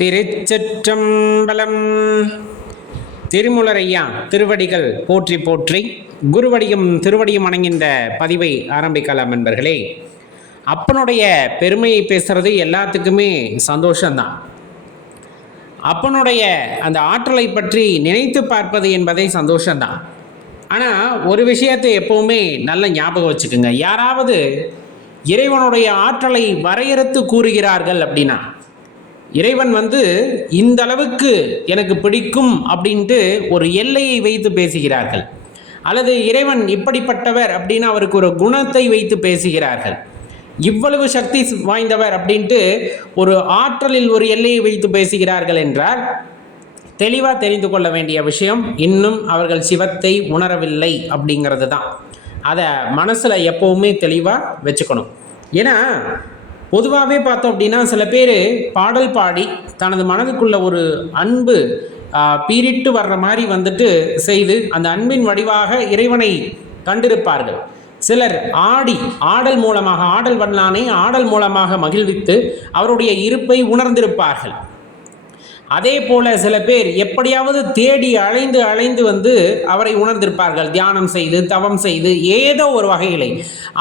திருச்சிற்றம்பலம். திருமுலரையா திருவடிகள் போற்றி போற்றி குருவடியும் திருவடியும் அணங்கின்ற பதிவை ஆரம்பிக்கலாம் என்பர்களே அப்பனுடைய பெருமையை பேசுறது எல்லாத்துக்குமே சந்தோஷம்தான். அப்பனுடைய அந்த ஆற்றலை பற்றி நினைத்து பார்ப்பது என்பதே சந்தோஷம்தான். ஆனால் ஒரு விஷயத்தை எப்பவுமே நல்ல ஞாபகம் வச்சுக்கோங்க. யாராவது இறைவனுடைய ஆற்றலை வரையறுத்து கூறுகிறார்கள் அப்படின்னா இறைவன் வந்து இந்த அளவுக்கு எனக்கு பிடிக்கும் அப்படின்ட்டு ஒரு எல்லையை வைத்து பேசுகிறார்கள். அல்லது இறைவன் இப்படிப்பட்டவர் அப்படின்னு அவருக்கு ஒரு குணத்தை வைத்து பேசுகிறார்கள். இவ்வளவு சக்தி வாய்ந்தவர் அப்படின்ட்டு ஒரு ஆற்றலில் ஒரு எல்லையை வைத்து பேசுகிறார்கள் என்றால் தெளிவாக தெரிந்து கொள்ள வேண்டிய விஷயம் இன்னும் அவர்கள் சிவத்தை உணரவில்லை அப்படிங்கிறது தான் அதை மனசில் எப்போவுமே தெளிவாக வச்சுக்கணும். ஏன்னா பொதுவாகவே பார்த்தோம் அப்படின்னா சில பேர் பாடல் பாடி தனது மனதுக்குள்ள ஒரு அன்பு பீரிட்டு வர்ற மாதிரி வந்துட்டு செய்து அந்த அன்பின் வடிவாக இறைவனை கண்டிருப்பார்கள். சிலர் ஆடி ஆடல் மூலமாக ஆடல் வண்ணானை ஆடல் மூலமாக மகிழ்வித்து அவருடைய இருப்பை உணர்ந்திருப்பார்கள். அதே போல சில பேர் எப்படியாவது தேடி அலைந்து அலைந்து வந்து அவரை உணர்ந்திருப்பார்கள். தியானம் செய்து தவம் செய்து ஏதோ ஒரு வகையிலே.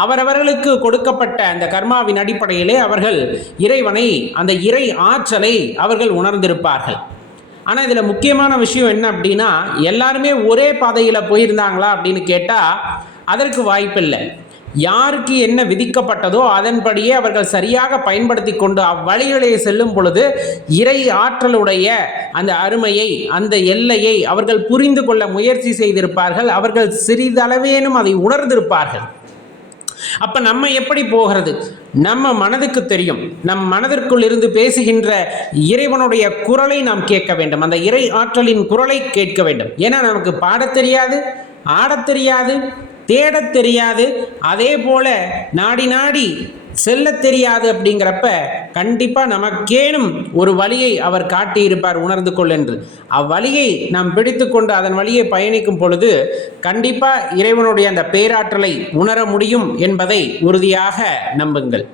அவரவர்களுக்கு கொடுக்கப்பட்ட அந்த கர்மாவின் அடிப்படையிலே அவர்கள் இறைவனை அந்த இறை ஆற்றலை அவர்கள் உணர்ந்திருப்பார்கள். ஆனால் இதில் முக்கியமான விஷயம் என்ன அப்படின்னா எல்லாருமே ஒரே பாதையில் போயிருந்தாங்களா அப்படின்னு கேட்டால் அதற்கு வாய்ப்பில்லை. யாருக்கு என்ன விதிக்கப்பட்டதோ அதன்படியே அவர்கள் சரியாக பயன்படுத்தி கொண்டு அவ்வழிகளே செல்லும் பொழுது இறை ஆற்றலுடைய அந்த அருமையை அந்த எல்லையை அவர்கள் புரிந்து கொள்ள முயற்சி செய்திருப்பார்கள். அவர்கள் சிறிதளவேனும் அதை உணர்ந்திருப்பார்கள். அப்ப நம்ம எப்படி போகிறது? நம்ம மனதுக்கு தெரியும். நம் மனதிற்குள் இருந்து பேசுகின்ற இறைவனுடைய குரலை நாம் கேட்க வேண்டும். அந்த இறை ஆற்றலின் குரலை கேட்க வேண்டும். ஏன்னா நமக்கு பாடத் தெரியாது ஆடத் தெரியாது தேடத் தெரியாது. அதே போல நாடி நாடி செல்லத் தெரியாது அப்படிங்கிறப்ப கண்டிப்பா நமக்கேனும் ஒரு வழியை அவர் காட்டியிருப்பார் உணர்ந்து கொள் என்று. அவ்வழியை நாம் பிடித்துக்கொண்டு அதன் வழியை பயணிக்கும் பொழுது கண்டிப்பா இறைவனுடைய அந்த பேராற்றலை உணர முடியும் என்பதை உறுதியாக நம்புங்கள்.